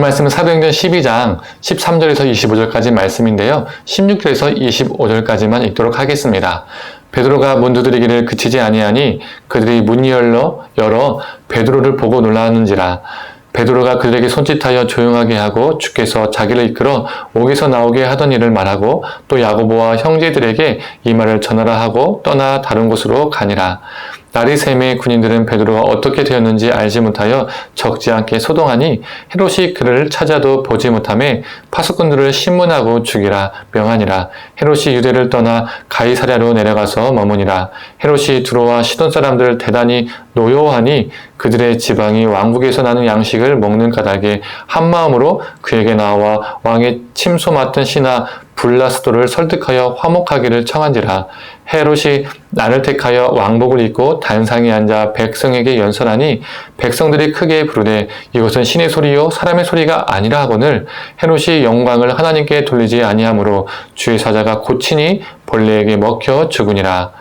오늘 말씀은 사도행전 12장 13절에서 25절까지 말씀인데요. 16절에서 25절까지만 읽도록 하겠습니다. 베드로가 문 두드리기를 그치지 아니하니 그들이 문이 열어 베드로를 보고 놀라는지라. 베드로가 그들에게 손짓하여 조용하게 하고 주께서 자기를 이끌어 옥에서 나오게 하던 일을 말하고 또 야고보와 형제들에게 이 말을 전하라 하고 떠나 다른 곳으로 가니라. 날이 새매 군인들은 베드로가 어떻게 되었는지 알지 못하여 적지 않게 소동하니 헤롯이 그를 찾아도 보지 못하매 파수꾼들을 신문하고 죽이라 명하니라. 헤롯이 유대를 떠나 가이사랴로 내려가서 머무니라. 헤롯이 두로와 시돈 사람들 대단히 노여워하니 그들의 지방이 왕국에서 나는 양식을 먹는 까닭에 한마음으로 그에게 나와 왕의 침소 맡은 신하 블라스도를 설득하여 화목하기를 청한지라. 헤롯이 나를 택하여 왕복을 입고 단상에 앉아 백성에게 연설하니 백성들이 크게 부르되 이것은 신의 소리요 사람의 소리가 아니라 하거늘 헤롯이 영광을 하나님께 돌리지 아니하므로 주의 사자가 고치니 벌레에게 먹혀 죽으니라.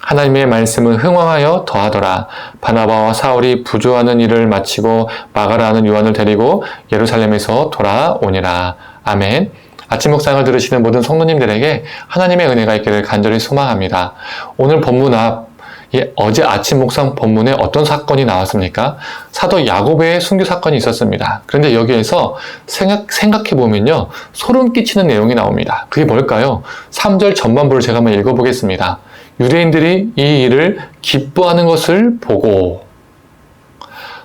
하나님의 말씀은 흥왕하여 더하더라. 바나바와 사울이 부조하는 일을 마치고 마가라 하는 요한을 데리고 예루살렘에서 돌아오니라. 아멘. 아침 묵상을 들으시는 모든 성도님들에게 하나님의 은혜가 있기를 간절히 소망합니다. 오늘 본문 어제 아침 묵상 본문에 어떤 사건이 나왔습니까? 사도 야고보의 순교 사건이 있었습니다. 그런데 여기에서 생각해보면요, 소름 끼치는 내용이 나옵니다. 그게 뭘까요? 3절 전반부를 제가 한번 읽어보겠습니다. 유대인들이 이 일을 기뻐하는 것을 보고,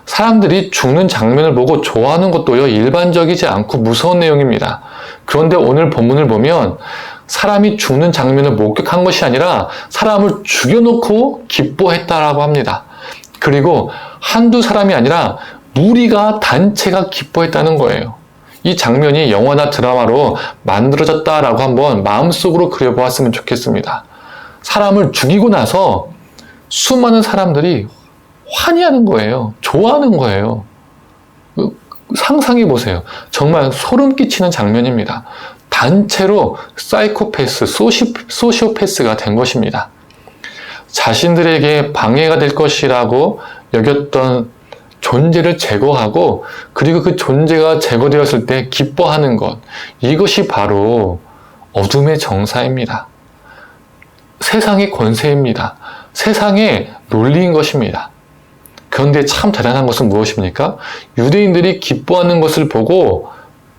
사람들이 죽는 장면을 보고 좋아하는 것도요, 일반적이지 않고 무서운 내용입니다. 그런데 오늘 본문을 보면 사람이 죽는 장면을 목격한 것이 아니라 사람을 죽여놓고 기뻐했다라고 합니다. 그리고 한두 사람이 아니라 무리가 단체가 기뻐했다는 거예요. 이 장면이 영화나 드라마로 만들어졌다라고 한번 마음속으로 그려보았으면 좋겠습니다. 사람을 죽이고 나서 수많은 사람들이 환희하는 거예요. 좋아하는 거예요. 상상해 보세요. 정말 소름 끼치는 장면입니다. 단체로 사이코패스, 소시오패스가 된 것입니다. 자신들에게 방해가 될 것이라고 여겼던 존재를 제거하고 그리고 그 존재가 제거되었을 때 기뻐하는 것, 이것이 바로 어둠의 정사입니다. 세상의 권세입니다. 세상의 논리인 것입니다. 그런데 참 대단한 것은 무엇입니까? 유대인들이 기뻐하는 것을 보고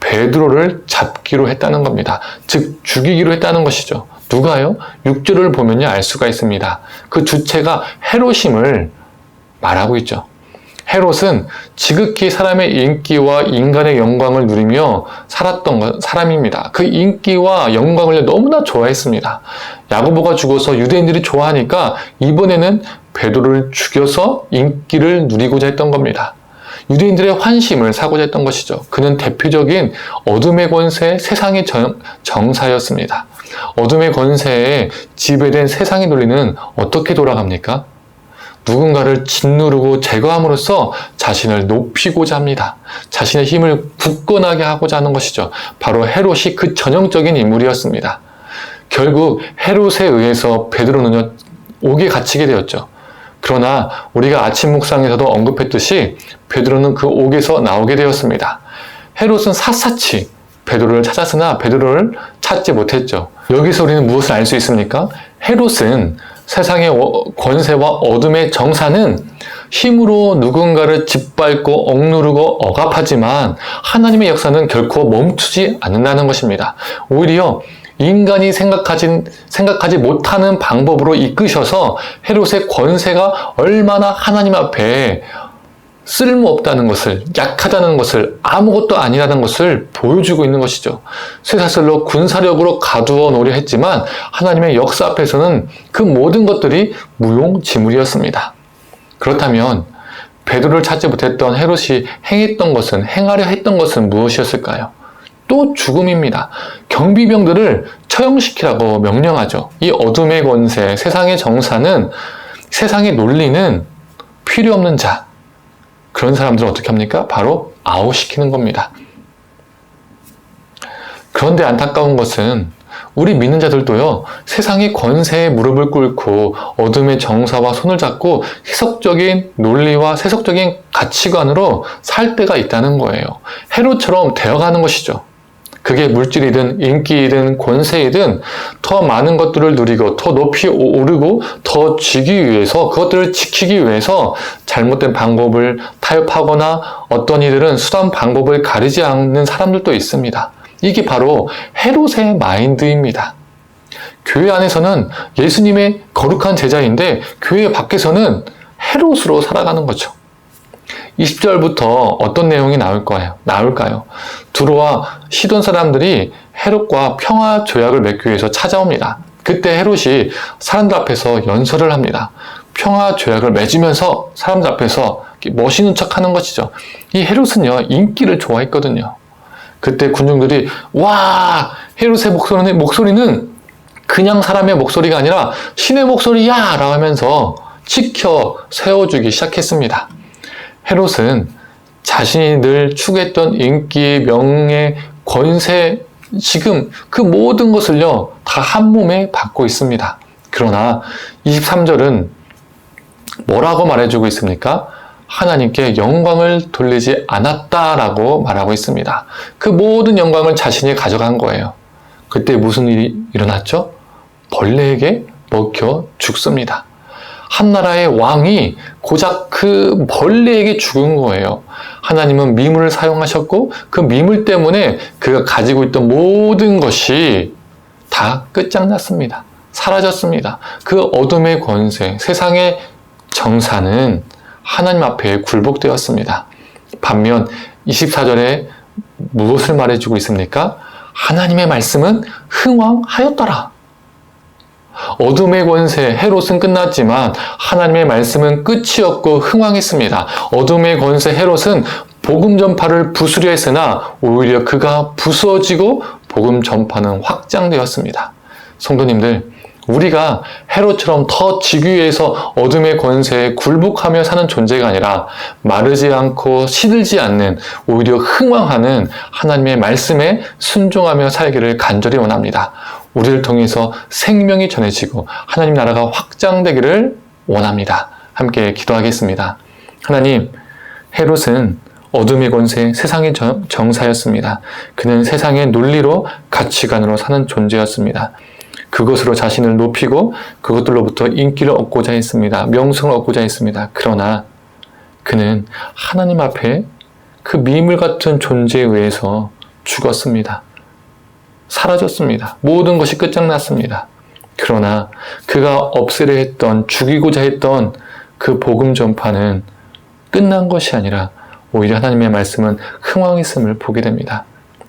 베드로를 잡기로 했다는 겁니다. 즉 죽이기로 했다는 것이죠. 누가요? 6절을 보면요 알 수가 있습니다. 그 주체가 헤롯임을 말하고 있죠. 헤롯은 지극히 사람의 인기와 인간의 영광을 누리며 살았던 사람입니다. 그 인기와 영광을 너무나 좋아했습니다. 야고보가 죽어서 유대인들이 좋아하니까 이번에는 베드로를 죽여서 인기를 누리고자 했던 겁니다. 유대인들의 환심을 사고자 했던 것이죠. 그는 대표적인 어둠의 권세, 세상의 정사였습니다. 어둠의 권세에 지배된 세상의 논리는 어떻게 돌아갑니까? 누군가를 짓누르고 제거함으로써 자신을 높이고자 합니다. 자신의 힘을 굳건하게 하고자 하는 것이죠. 바로 헤롯이 그 전형적인 인물이었습니다. 결국 헤롯에 의해서 베드로는요 옥에 갇히게 되었죠. 그러나 우리가 아침 묵상에서도 언급했듯이 베드로는 그 옥에서 나오게 되었습니다. 헤롯은 샅샅이 베드로를 찾았으나 베드로를 찾지 못했죠. 여기서 우리는 무엇을 알 수 있습니까? 헤롯은 세상의 권세와 어둠의 정사는 힘으로 누군가를 짓밟고 억누르고 억압하지만 하나님의 역사는 결코 멈추지 않는다는 것입니다. 오히려 인간이 생각하지 못하는 방법으로 이끄셔서 헤롯의 권세가 얼마나 하나님 앞에 쓸모없다는 것을, 약하다는 것을, 아무것도 아니라는 것을 보여주고 있는 것이죠. 쇠사슬로 군사력으로 가두어 놓으려 했지만 하나님의 역사 앞에서는 그 모든 것들이 무용지물이었습니다. 그렇다면 베드로를 찾지 못했던 헤롯이 행하려 했던 것은 무엇이었을까요? 또 죽음입니다. 경비병들을 처형시키라고 명령하죠. 이 어둠의 권세, 세상의 정사는, 세상의 논리는 필요 없는 자, 그런 사람들은 어떻게 합니까? 바로 아웃시키는 겁니다. 그런데 안타까운 것은 우리 믿는 자들도요, 세상의 권세에 무릎을 꿇고 어둠의 정사와 손을 잡고 세속적인 논리와 세속적인 가치관으로 살 때가 있다는 거예요. 헤롯처럼 되어가는 것이죠. 그게 물질이든 인기이든 권세이든 더 많은 것들을 누리고 더 높이 오르고 더 쥐기 위해서, 그것들을 지키기 위해서 잘못된 방법을 타협하거나 어떤 이들은 수단 방법을 가리지 않는 사람들도 있습니다. 이게 바로 헤롯의 마인드입니다. 교회 안에서는 예수님의 거룩한 제자인데 교회 밖에서는 헤롯으로 살아가는 거죠. 20절부터 어떤 내용이 나올까요? 두로와 시돈 사람들이 헤롯과 평화 조약을 맺기 위해서 찾아옵니다. 그때 헤롯이 사람들 앞에서 연설을 합니다. 평화 조약을 맺으면서 사람들 앞에서 멋있는 척 하는 것이죠. 이 헤롯은요, 인기를 좋아했거든요. 그때 군중들이 와, 헤롯의 목소리는 그냥 사람의 목소리가 아니라 신의 목소리야! 라고 하면서 치켜 세워주기 시작했습니다. 헤롯은 자신이 늘 추구했던 인기, 명예, 권세, 지금 그 모든 것을요, 다 한 몸에 받고 있습니다. 그러나 23절은 뭐라고 말해주고 있습니까? 하나님께 영광을 돌리지 않았다라고 말하고 있습니다. 그 모든 영광을 자신이 가져간 거예요. 그때 무슨 일이 일어났죠? 벌레에게 먹혀 죽습니다. 한 나라의 왕이 고작 그 벌레에게 죽은 거예요. 하나님은 미물을 사용하셨고 그 미물 때문에 그가 가지고 있던 모든 것이 다 끝장났습니다. 사라졌습니다. 그 어둠의 권세, 세상의 정사는 하나님 앞에 굴복되었습니다. 반면 24절에 무엇을 말해주고 있습니까? 하나님의 말씀은 흥왕하였더라. 어둠의 권세 헤롯은 끝났지만 하나님의 말씀은 끝이 없고 흥왕했습니다. 어둠의 권세 헤롯은 복음 전파를 부수려 했으나 오히려 그가 부수어지고 복음 전파는 확장되었습니다. 성도님들, 우리가 헤롯처럼 더 지기 위해서 어둠의 권세에 굴복하며 사는 존재가 아니라 마르지 않고 시들지 않는, 오히려 흥왕하는 하나님의 말씀에 순종하며 살기를 간절히 원합니다. 우리를 통해서 생명이 전해지고 하나님 나라가 확장되기를 원합니다. 함께 기도하겠습니다. 하나님, 헤롯은 어둠의 권세, 세상의 정사였습니다. 그는 세상의 논리로 가치관으로 사는 존재였습니다. 그것으로 자신을 높이고 그것들로부터 인기를 얻고자 했습니다. 명성을 얻고자 했습니다. 그러나 그는 하나님 앞에 그 미물 같은 존재에 의해서 죽었습니다. 사라졌습니다. 모든 것이 끝장났습니다. 그러나 그가 없애려 했던, 죽이고자 했던 그 복음 전파는 끝난 것이 아니라 오히려 하나님의 말씀은 흥왕했음을 보게 됩니다.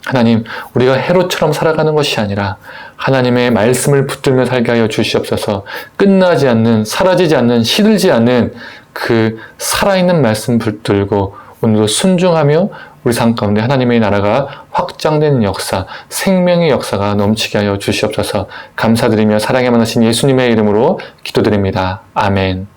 하나님, 우리가 헤롯처럼 살아가는 것이 아니라 하나님의 말씀을 붙들며 살게 하여 주시옵소서. 끝나지 않는, 사라지지 않는, 시들지 않는 그 살아있는 말씀 붙들고 오늘도 순종하며 우리 삶 가운데 하나님의 나라가 확장되는 역사, 생명의 역사가 넘치게 하여 주시옵소서. 감사드리며 사랑에 만나신 예수님의 이름으로 기도드립니다. 아멘.